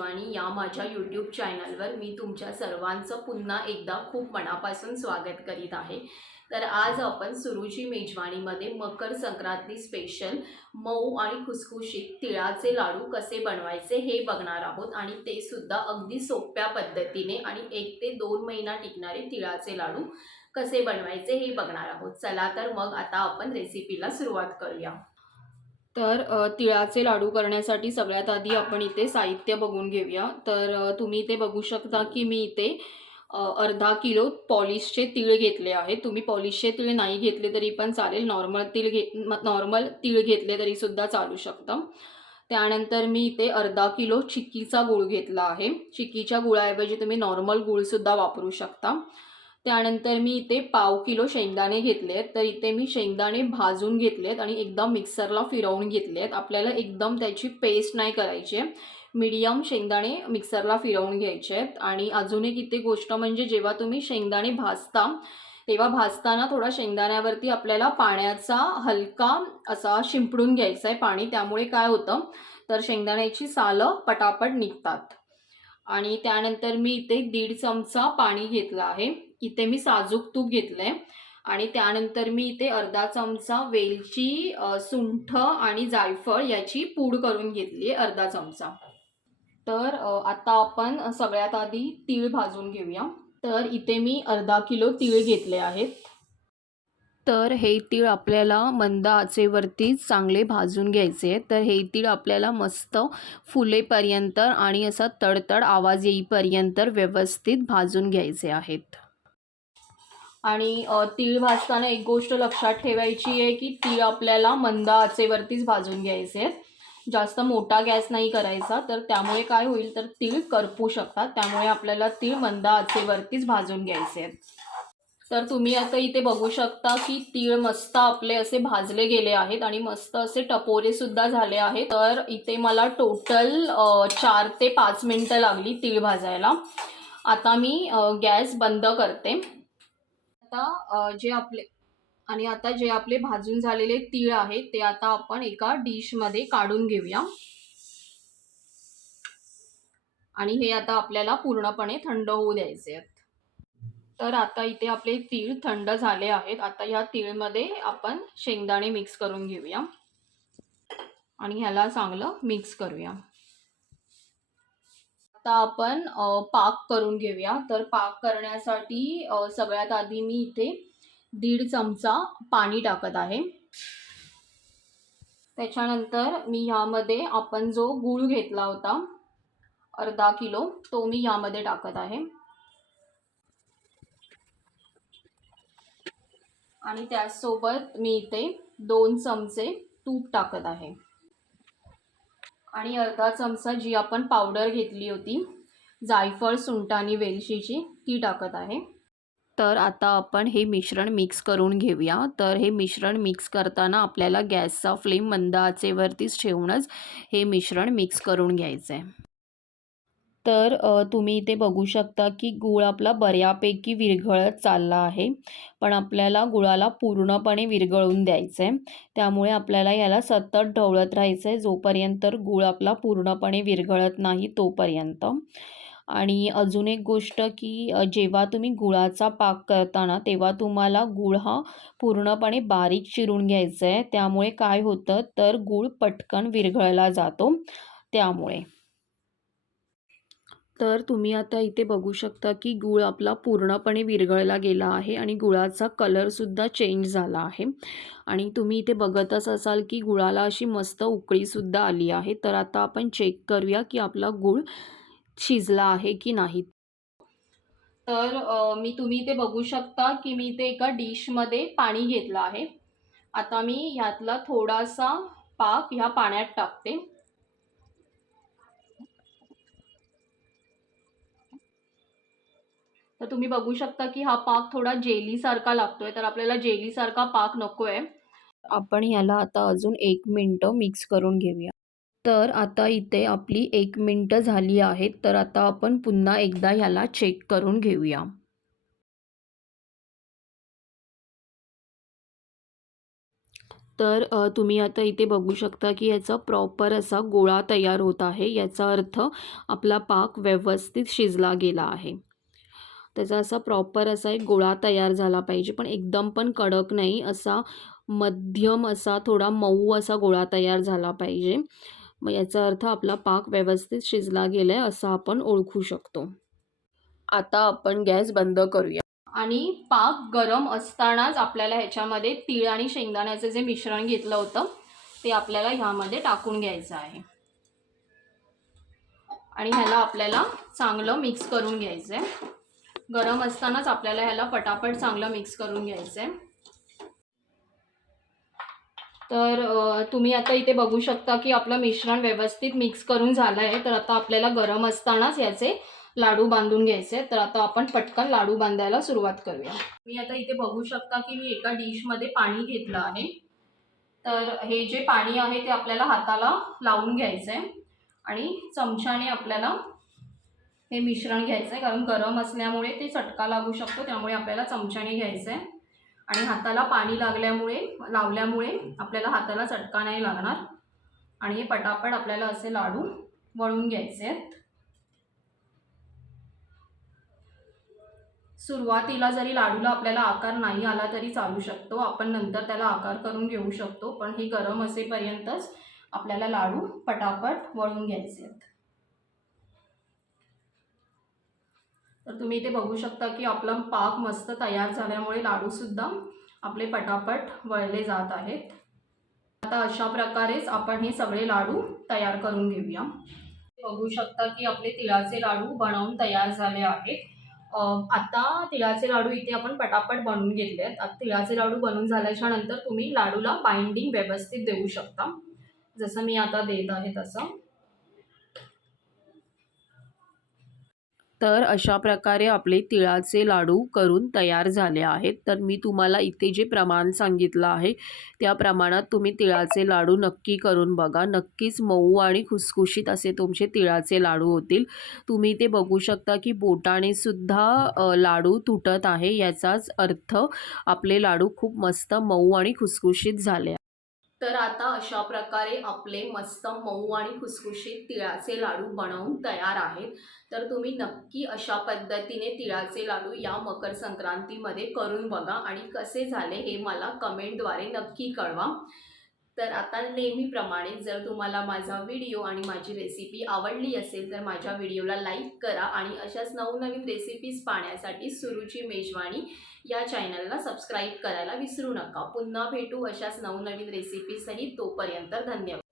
मेजवानी या माझ्या यूट्यूब चॅनलवर मी तुमच्या सर्वांचं पुन्हा एकदा खूप मनापासून स्वागत करीत आहे. तर आज आपण सुरुची मेजवानीमध्ये मकर संक्रांती स्पेशल मऊ आणि खुसखुशीत तिळाचे लाडू कसे बनवायचे हे बघणार आहोत आणि ते सुद्धा अगदी सोप्या पद्धतीने आणि एक ते दोन महिना टिकणारे तिळाचे लाडू कसे बनवायचे हे बघणार आहोत. चला तर मग आता आपण रेसिपीला सुरुवात करूया. तर तिळाचे लाडू करण्यासाठी सगळ्यात आधी आपण इथे साहित्य बघून घेऊया. तर तुम्ही इथे बघू शकता की मी इथे अर्धा किलो पॉलिशचे तीळ घेतले आहेत. तुम्ही पॉलिशचे तीळ नाही घेतले तरी पण चालेल. नॉर्मल तीळ घे नॉर्मल तीळ घेतले तरी सुद्धा चालू शकतं. त्यानंतर मी इथे अर्धा किलो चिक्कीचा गूळ घेतला आहे. चिक्कीच्या गुळाऐवजी तुम्ही नॉर्मल गूळसुद्धा वापरू शकता. त्यानंतर मी इथे पाव किलो शेंगदाणे घेतले आहेत. तर इथे मी शेंगदाणे भाजून घेतले आहेत आणि एकदम मिक्सरला फिरवून घेतले आहेत आपल्याला एकदम त्याची पेस्ट नाही करायची आहे. मीडियम शेंगदाणे मिक्सरला फिरवून घ्यायचे आहेत. आणि अजून एक इथे गोष्ट म्हणजे जेव्हा तुम्ही शेंगदाणे भाजता तेव्हा भाजताना थोडा शेंगदाण्यावरती आपल्याला पाण्याचा हलका असा शिंपडून घ्यायचा आहे पाणी. त्यामुळे काय होतं तर शेंगदाण्याची सालं पटापट निघतात. आणि त्यानंतर मी इथे दीड चमचा पाणी घेतलं आहे. इथे मी साजूक तूप घेतलं आहे आणि त्यानंतर मी इथे अर्धा चमचा वेलची सुंठ आणि जायफळ याची पूड करून घेतली आहे अर्धा चमचा. तर आता आपण सगळ्यात आधी तीळ भाजून घेऊया. तर इथे मी अर्धा किलो तीळ घेतले आहेत. तर हे तीळ आपल्याला मंद आचेवरती चांगले भाजून घ्यायचे तर हे तीळ आपल्याला मस्त फुलेपर्यंत आणि असा तडतड आवाज येईपर्यंत व्यवस्थित भाजून घ्यायचे आहेत. आणि तीळ भाजताना एक गोष्ट लक्षात ठेवायची आहे की तीळ आपल्याला मंद आचेवरतीच भाजून घ्यायचे आहेत. जास्त मोठा गॅस नाही करायचा तर त्यामुळे काय होईल तर तीळ करपू शकतात त्यामुळे आपल्याला तीळ मंद आचेवरतीच भाजून घ्यायचे आहेत. तर तुम्ही आता इथे बघू शकता की तीळ मस्त आपले असे भाजले गेले आहेत आणि मस्त असे टपोरे सुद्धा झाले आहेत. तर इथे मला टोटल चार ते पाच मिनटं लागली तीळ भाजायला. आता मी गॅस बंद करते. आता जे आपले आणि आता जे आपले भाजून झालेले तीळ आहेत ते आता आपण एका डिशमध्ये काढून घेऊया. आणि हे आता आपल्याला पूर्णपणे थंड होऊ द्यायचे आहेत. तर आता इथे आपले तीळ थंड झाले आहेत. आता ह्या तीळमध्ये आपण शेंगदाणे मिक्स करून घेऊया. आणि ह्याला चांगलं मिक्स करूया. आता आपण पाक करून घेऊया. तर पाक करण्यासाठी सगळ्यात आधी मी इथे दीड चमचा पाणी टाकत आहे. त्याच्यानंतर मी ह्यामध्ये आपण जो गूळ घेतला होता अर्धा किलो तो मी ह्यामध्ये टाकत आहे. आणि त्याचसोबत मी इथे दोन चमचे तूप टाकत आहे. आणि अर्धा चमचा जी आपण पावडर घेतली होती जायफळ सुंठ आणि वेलचीची ती टाकत आहे. तर आता आपण हे मिश्रण मिक्स करून घेऊया. तर हे मिश्रण मिक्स करताना आपल्याला गॅसचा फ्लेम मंद आचेवरतीच ठेवूनच हे मिश्रण मिक्स करून घ्यायचं आहे तर तुम्ही इथे बघू शकता की गूळ आपला बऱ्यापैकी विरघळत चालला आहे. पण आपल्याला गुळाला पूर्णपणे विरघळून द्यायचं आहे त्यामुळे आपल्याला याला सतत ढवळत राहायचं आहे जोपर्यंत गूळ आपला पूर्णपणे विरघळत नाही तोपर्यंत. आणि अजून एक गोष्ट की जेव्हा तुम्ही गुळाचा पाक करताना तेव्हा तुम्हाला गूळ हा पूर्णपणे बारीक चिरून घ्यायचा आहे त्यामुळे काय होतं? तर गूळ पटकन विरघळला जातो. त्यामुळे. तर तुम्ही आता इथे बघू शकता की गूळ आपला पूर्णपणे विरघळला गेला आहे आणि गुळाचा कलरसुद्धा चेंज झाला आहे. आणि तुम्ही इथे बघतच असाल की गुळाला अशी मस्त उकळीसुद्धा आली आहे. तर आता आपण चेक करूया की आपला गूळ शिजला आहे की नाही. तर मी तुम्ही इथे बघू शकता की मी इथे एका डिशमध्ये पाणी घेतलं आहे. आता मी ह्यातला थोडासा पाक ह्या पाण्यात टाकते. तर तुम्ही बघू शकता की हा पाक थोडा जेलीसारखा लागतोय तर आपल्याला जेलीसारखा पाक नको आहे आपण ह्याला आता अजून एक मिनटं मिक्स करून घेऊया. तर आता इथे आपली एक मिनटं झाली आहेत तर आता आपण पुन्हा एकदा ह्याला चेक करून घेऊया. तर तुम्ही आता इथे बघू शकता की याचा प्रॉपर असा गोळा तयार होत आहे याचा अर्थ आपला पाक व्यवस्थित शिजला गेला आहे. त्याचा असा प्रॉपर असा एक गोळा तयार झाला पाहिजे. पण एकदम पण कडक नाही असा मध्यम असा थोडा मऊ असा गोळा तयार झाला पाहिजे. मग याचा अर्थ आपला पाक व्यवस्थित शिजला गेला आहे असं आपण ओळखू शकतो. आता आपण गॅस बंद करूया. आणि पाक गरम असतानाच आपल्याला ह्याच्यामध्ये तीळ आणि शेंगदाण्याचं जे मिश्रण घेतलं होतं ते आपल्याला ह्यामध्ये टाकून घ्यायचं आहे. आणि ह्याला आपल्याला चांगलं मिक्स करून घ्यायचं आहे गरम असतानाच आपल्याला ह्याला पटापट चांगलं मिक्स करून घ्यायचं आहे तर तुम्ही आता इथे बघू शकता की आपलं मिश्रण व्यवस्थित मिक्स करून झालं आहे तर आता आपल्याला गरम असतानाच याचे लाडू बांधून घ्यायचे तर आता आपण पटकन लाडू बांधायला सुरुवात करूया. मी आता इथे बघू शकता की मी एका डिशमध्ये पाणी घेतलं आहे. तर हे जे पाणी आहे ते आपल्याला हाताला लावून घ्यायचं आहे आणि चमच्याने आपल्याला हे मिश्रण घ्यायचं आहे कारण गरम असल्यामुळे ते चटका लागू शकतो त्यामुळे आपल्याला चमच्याने घ्यायचं आहे आणि हाताला पाणी लागल्यामुळे लावल्यामुळे आपल्याला हाताला चटका नाही लागणार. आणि हे पटापट आपल्याला असे लाडू वळून घ्यायचे आहेत सुरुवातीला जरी लाडूला आपल्याला आकार नाही आला तरी चालू शकतो. आपण नंतर त्याला आकार करून घेऊ शकतो पण हे गरम असेपर्यंतच आपल्याला लाडू पटापट वळून घ्यायचे आहेत तर तुम्ही इथे बघू शकता की आपला पाक मस्त तयार झाल्यामुळे लाडूसुद्धा आपले पटापट वळले जात आहेत. आता अशा प्रकारेच आपण हे सगळे लाडू तयार करून घेऊया. बघू शकता की आपले तिळाचे लाडू बनवून तयार झाले आहेत. आता तिळाचे लाडू इथे आपण पटापट बनवून घेतले आहेत. आता तिळाचे लाडू बनवून झाल्याच्यानंतर तुम्ही लाडूला बाइंडिंग व्यवस्थित देऊ शकता. जसं मी आता देत आहे तसं. तर अशा प्रकारे आपले तिळाचे लाडू करून तयार झाले आहेत. तर मी तुम्हाला इथे जे प्रमाण सांगितलं आहे त्या प्रमाणात तुम्ही तिळाचे लाडू नक्की करून बघा. नक्कीच मऊ आणि खुसखुशीत असे तुमचे तिळाचे लाडू होतील. तुम्ही ते बघू शकता की बोटाने सुद्धा लाडू तुटत आहे. याचाच अर्थ आपले लाडू खूप मस्त मऊ आणि खुसखुशीत झाले तर आता अशा प्रकारे आपले मस्त मऊ आणि खुसखुशीत तिळाचे लाडू बनवून तयार आहेत. तर तुम्ही नक्की अशा पद्धतीने तिळाचे लाडू या मकर संक्रांतीमध्ये करून बघा आणि कसे झाले हे मला कमेंटद्वारे नक्की कळवा. तर आता नेहमीप्रमाणे जर तुम्हाला माझा व्हिडिओ आणि माझी रेसिपी आवडली असेल तर माझ्या व्हिडिओला लाईक करा आणि अशाच नवनवीन रेसिपीज पाहण्यासाठी सुरुची मेजवानी या चॅनलला सबस्क्राईब करायला विसरू नका. पुन्हा भेटू अशाच नवनवीन रेसिपीसही तोपर्यंत धन्यवाद.